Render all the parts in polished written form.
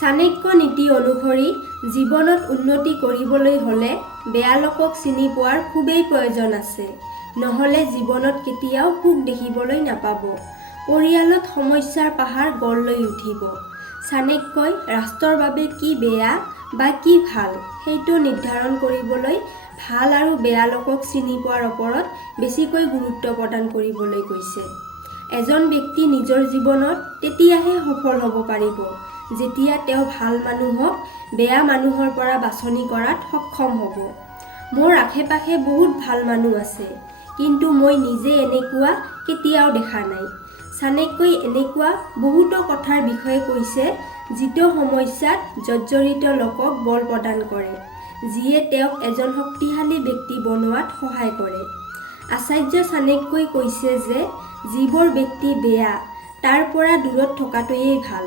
চাণক্য নীতি অনুসৰি জীৱনত উন্নতি কৰিবলৈ হ'লে বেয়া লোকক চিনি পোৱাৰ খুবেই প্ৰয়োজন আছে। নহ'লে জীৱনত কেতিয়াও সুখ দেখিবলৈ নাপাব। পৰিয়ালত সমস্যাৰ পাহাৰ গঢ় লৈ উঠিব। চাণক্যই ৰাষ্ট্ৰৰ বাবে কি বেয়া বা কি ভাল সেইটো নিৰ্ধাৰণ কৰিবলৈ ভাল আৰু বেয়া লোকক চিনি পোৱাৰ ওপৰত বেছিকৈ গুৰুত্ব প্ৰদান কৰিবলৈ কৈছে। এজন ব্যক্তি নিজৰ জীৱনত তেতিয়াহে সফল হ'ব পাৰিব যেতিয়া তেওঁ ভাল মানুহক বেয়া মানুহৰ পৰা বাছনি কৰাত সক্ষম হ'ব। মোৰ আশে-পাশে বহুত ভাল মানুহ আছে, কিন্তু মই নিজে এনেকুৱা কেতিয়াও দেখা নাই। চাণক্যই এনেকুৱা বহুতো কথাৰ বিষয়ে কৈছে যিটো সমস্যাত জৰ্জৰিত লোকক বল প্ৰদান কৰে, যিয়ে তেওঁক এজন শক্তিশালী ব্যক্তি বনোৱাত সহায় কৰে। আচাৰ্য চাণক্যই কৈছে যে যিবোৰ ব্যক্তি বেয়া তাৰ পৰা দূৰত থকাটোৱেই ভাল।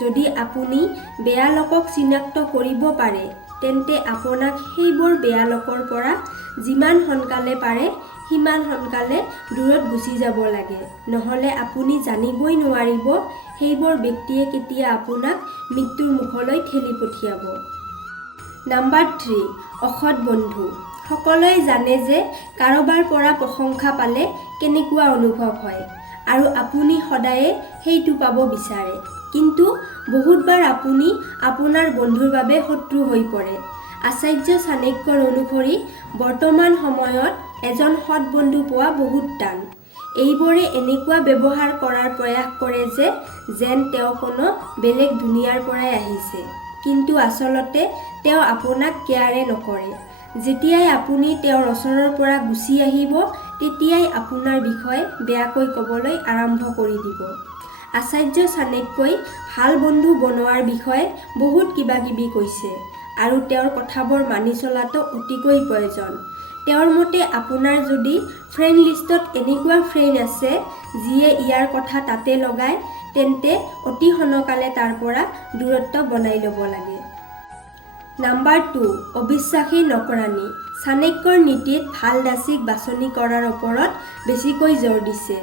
যদি আপুনি বেয়া লোকক চিনাক্ত কৰিব পাৰে, তেন্তে আপোনাক সেইবোৰ বেয়া লোকৰ পৰা যিমান সোনকালে পাৰে সিমান সোনকালে দূৰত গুচি যাব লাগে। নহ'লে আপুনি জানিবই নোৱাৰিব সেইবোৰ ব্যক্তিয়ে কেতিয়া আপোনাক মৃত্যুৰ মুখলৈ ঠেলি পঠিয়াব। নম্বৰ 3, অসৎ বন্ধু। সকলোৱে জানে যে কাৰোবাৰ পৰা প্ৰশংসা পালে কেনেকুৱা অনুভৱ হয় আৰু আপুনি সদায়ে সেইটো পাব বিচাৰে। কিন্তু বহুতবাৰ আপুনি আপোনাৰ বন্ধুৰ বাবে শত্ৰু হৈ পৰে। আচাৰ্য চাণক্যৰ অনুসৰি বৰ্তমান সময়ত এজন সৎ বন্ধু পোৱা বহুত টান। এইবোৰে এনেকুৱা ব্যৱহাৰ কৰাৰ প্ৰয়াস কৰে যে যেন তেওঁ কোনো বেলেগ দুনিয়াৰ পৰাই আহিছে, কিন্তু আচলতে তেওঁ আপোনাক কেয়াৰে নকৰে। যেতিয়াই আপুনি তেওঁৰ ওচৰৰ পৰা গুচি আহিব, তেতিয়াই আপোনাৰ বিষয়ে বেয়াকৈ ক'বলৈ আৰম্ভ কৰি দিব। আচাৰ্য চাণক্যই ভাল বন্ধু বনোৱাৰ বিষয়ে বহুত কিবা-কিবি কৈছে আৰু তেওঁৰ কথাবোৰ মানি চলাটো অতিকৈ প্ৰয়োজন। তেওঁৰ মতে আপোনাৰ যদি ফ্ৰেণ্ড লিষ্টত এনেকুৱা ফ্ৰেণ্ড আছে যিয়ে ইয়াৰ কথা তাতে লগায়, তেন্তে অতি সোনকালে তাৰ পৰা দূৰত্ব বনাই ল'ব লাগে। নম্বৰ 2, অবিশ্বাসী নকৰানী। চাণক্যৰ নীতিত ভাল দাসীক বাছনি কৰাৰ ওপৰত বেছিকৈ জোৰ দিছে।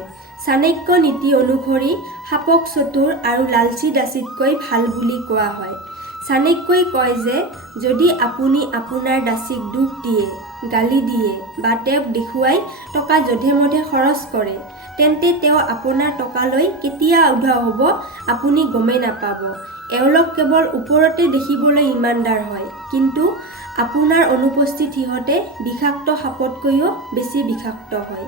চাণক্য নীতি অনুসৰি সাপক চতুৰ আৰু লালচী দাসীতকৈ ভাল বুলি কোৱা হয়। চাণক্যই কয় যে যদি আপুনি আপোনাৰ দাসীক দুখ দিয়ে, গালি দিয়ে বা তেওঁক দেখুৱাই টকা যধে-মধে খৰচ কৰে, তেন্তে তেওঁ আপোনাৰ টকালৈ কেতিয়া উধাও হ'ব আপুনি গমেই নাপাব। এওঁলোক কেৱল ওপৰতে দেখিবলৈ ইমানদাৰ হয়, কিন্তু আপোনাৰ অনুপস্থিত সিহঁতে বিষাক্ত সাপতকৈও বেছি বিষাক্ত হয়।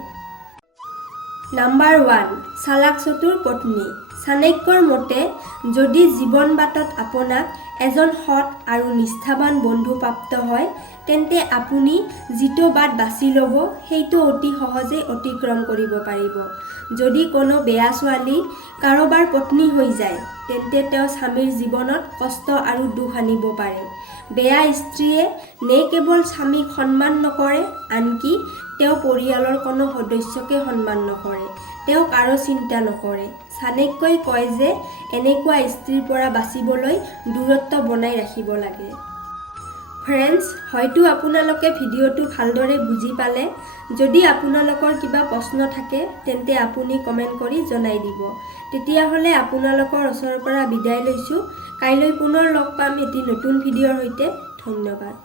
নম্বৰ 1, চালাক চতুৰ পত্নী। চাণক্যৰ মতে যদি জীৱন বাটত আপোনাক এজন সৎ আৰু নিষ্ঠাৱান বন্ধু প্ৰাপ্ত হয়, তেন্তে আপুনি যিটো বাট বাছি ল'ব সেইটো অতি সহজেই অতিক্ৰম কৰিব পাৰিব। যদি কোনো বেয়া ছোৱালী কাৰোবাৰ পত্নী হৈ যায়, তেন্তে তেওঁ স্বামীৰ জীৱনত কষ্ট আৰু দুখ আনিব পাৰে। বেয়া স্ত্ৰীয়ে নে কেৱল স্বামীক সন্মান নকৰে, আনকি তেওঁ পৰিয়ালৰ কোনো সদস্যকে সন্মান নকৰে, তেওঁ কাৰো চিন্তা নকৰে। চাণক্যই কয় যে এনেকুৱা স্ত্ৰীৰ পৰা বাচিবলৈ দূৰত্ব বনাই ৰাখিব লাগে। ফ্ৰেণ্ডছ, হয়তো আপোনালোকে ভিডিঅ'টো ভালদৰে বুজি পালে। যদি আপোনালোকৰ কিবা প্ৰশ্ন থাকে তেন্তে আপুনি কমেণ্ট কৰি জনাই দিব। তেতিয়াহ'লে আপোনালোকৰ ওচৰৰ পৰা বিদায় লৈছোঁ। কাইলৈ পুনৰ লগ পাম এটি নতুন ভিডিঅ'ৰ সৈতে। ধন্যবাদ।